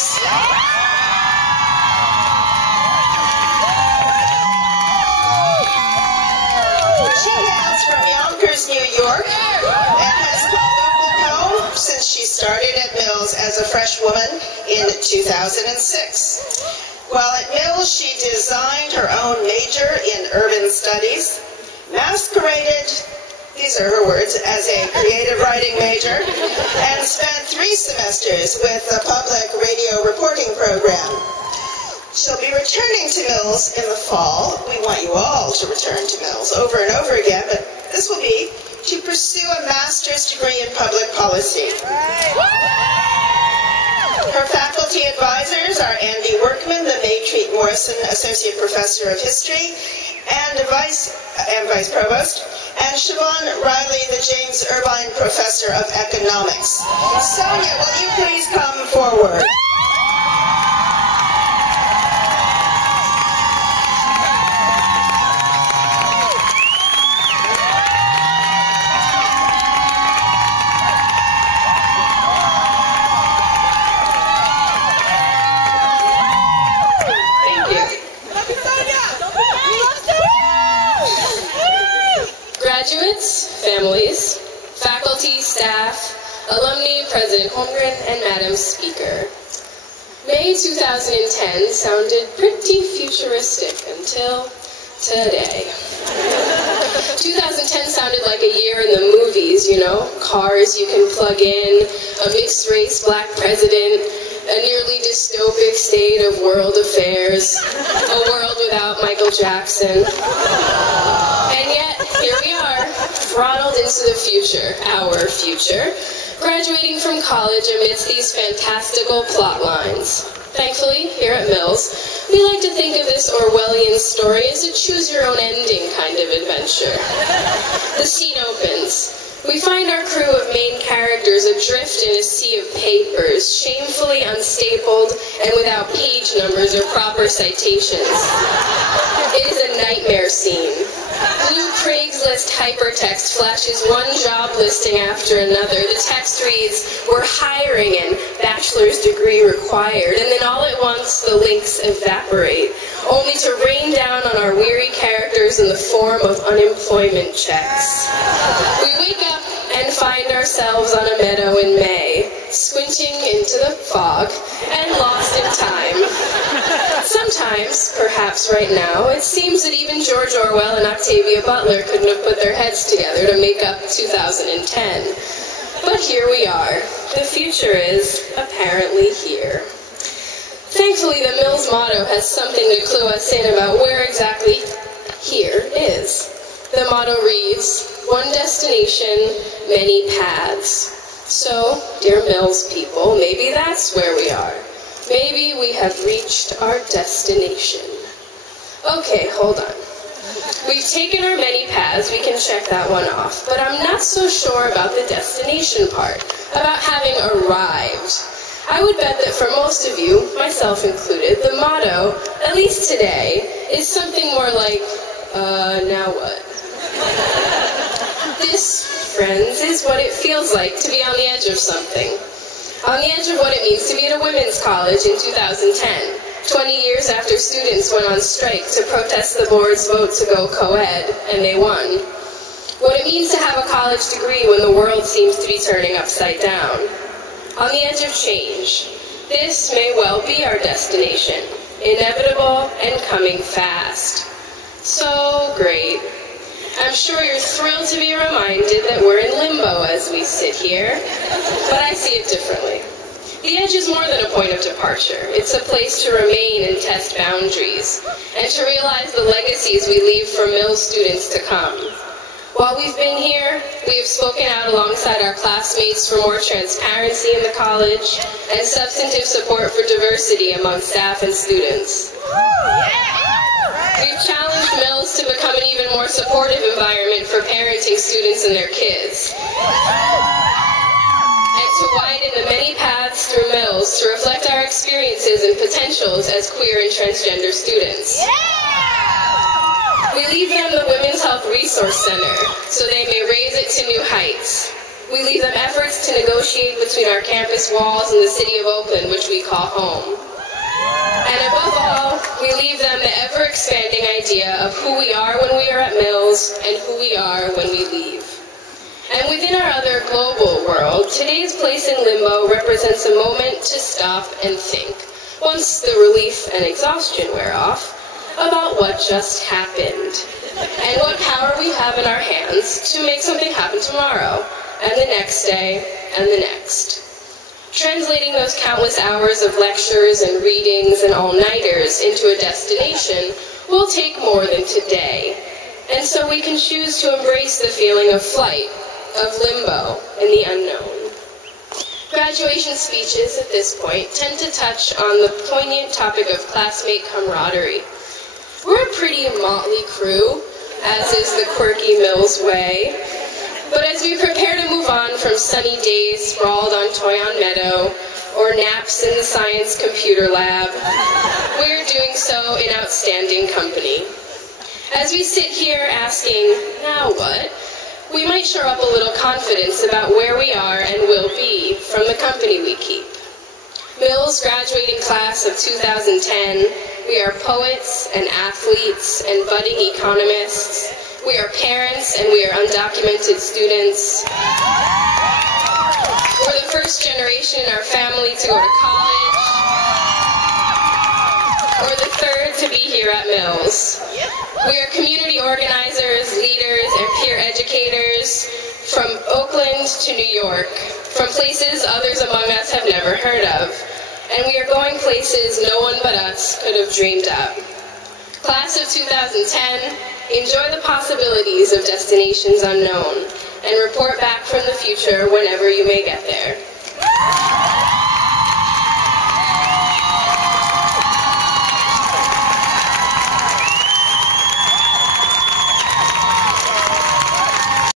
Mills. She hails from Yonkers, New York, and has called Oakland home since she started at Mills as a freshwoman in 2006. While at Mills, she designed her own major in urban studies, masqueraded, these are her words, as a creative writing major, and spent 3 semesters with the public radio reporting program. She'll be returning to Mills in the fall. We want you all to return to Mills over and over again, but this will be to pursue a master's degree in public policy. Her faculty advisors are Andy Workman, the May Treat Morrison Associate Professor of History and Vice Provost, and Siobhan Riley, the James Irvine Professor of Economics. Sonya, will you please come forward? Graduates, families, faculty, staff, alumni, President Holmgren, and Madam Speaker. May 2010 sounded pretty futuristic until today. 2010 sounded like a year in the movies, you know, cars you can plug in, a mixed-race black president, a nearly dystopic state of world affairs, a world without Michael Jackson. And yet, here we are, throttled into the future, our future, graduating from college amidst these fantastical plot lines. Thankfully, here at Mills, we like to think of this Orwellian story as a choose-your-own-ending kind of adventure. The scene opens. We find our crew of main characters adrift in a sea of papers, shamefully unstapled and without page numbers or proper citations. It is a nightmare scene. Blue Craigslist hypertext flashes one job listing after another. The text reads, "We're hiring and bachelor's degree required," and then all at once the links evaporate, only to rain down on our weary characters in the form of unemployment checks. We wake up and find ourselves on a meadow in May, squinting into the fog and lost in time. Sometimes, perhaps right now, it seems that even George Orwell and Octavia Butler couldn't have put their heads together to make up 2010. But here we are. The future is apparently here. Thankfully, the Mills motto has something to clue us in about where exactly here is. The motto reads, "One destination, many paths." So, dear Mills people, maybe that's where we are. Maybe we have reached our destination. Okay, hold on. We've taken our many paths, we can check that one off, but I'm not so sure about the destination part, about having arrived. I would bet that for most of you, myself included, the motto, at least today, is something more like, now what? This, friends, is what it feels like to be on the edge of something. On the edge of what it means to be at a women's college in 2010, 20 years after students went on strike to protest the board's vote to go co-ed, and they won. What it means to have a college degree when the world seems to be turning upside down. On the edge of change. This may well be our destination, inevitable and coming fast. So great. I'm sure you're thrilled to be reminded that we're in limbo as we sit here, but I see it differently. The edge is more than a point of departure. It's a place to remain and test boundaries, and to realize the legacies we leave for Mills students to come. While we've been here, we have spoken out alongside our classmates for more transparency in the college and substantive support for diversity among staff and students. We've challenged Mills to become an even more supportive environment for parenting students and their kids. And to widen the many paths through Mills to reflect our experiences and potentials as queer and transgender students. We leave them the Women's Health Resource Center so they may raise it to new heights. We leave them efforts to negotiate between our campus walls and the city of Oakland, which we call home. And above all, we leave them the ever-expanding idea of who we are when we are at Mills and who we are when we leave. And within our other global world, today's place in limbo represents a moment to stop and think, once the relief and exhaustion wear off, about what just happened, and what power we have in our hands to make something happen tomorrow, and the next day, and the next. Translating those countless hours of lectures and readings and all-nighters into a destination will take more than today, and so we can choose to embrace the feeling of flight, of limbo, and the unknown. Graduation speeches at this point tend to touch on the poignant topic of classmate camaraderie. We're a pretty motley crew, as is the quirky Mills way. But as we prepare to move on from sunny days sprawled on Toyon Meadow or naps in the science computer lab, we are doing so in outstanding company. As we sit here asking, now what? We might shore up a little confidence about where we are and will be from the company we keep. Mills' graduating class of 2010, we are poets and athletes and budding economists. We are parents and we are undocumented students. We're the first generation in our family to go to college. We're the third to be here at Mills. We are community organizers, leaders, and peer educators from Oakland to New York, from places others among us have never heard of. And we are going places no one but us could have dreamed up. Class of 2010, enjoy the possibilities of destinations unknown, and report back from the future whenever you may get there.